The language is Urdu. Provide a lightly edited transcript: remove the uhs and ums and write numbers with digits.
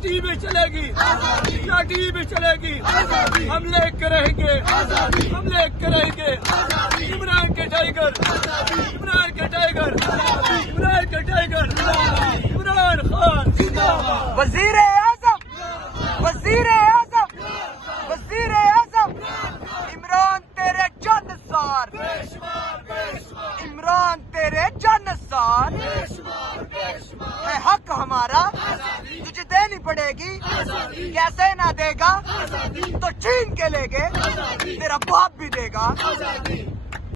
لاٹھی بھی چلے گی، لاٹھی بھی چلے گی، ہم لے کے رہیں گے، ہم لے کے رہیں گے عمران کے ٹائیگر، عمران کے ٹائیگر، عمران کے ٹائیگر، عمران خان وزیر اعظم، وزیر اعظم، وزیر اعظم، عمران تیرے جانثار، عمران تیرے جانثار ہے حق ہمارا، تجھے دینی پڑے گی، کیسے نہ دے گا تو چھین کے لے گے، تیرا باپ بھی دے گا۔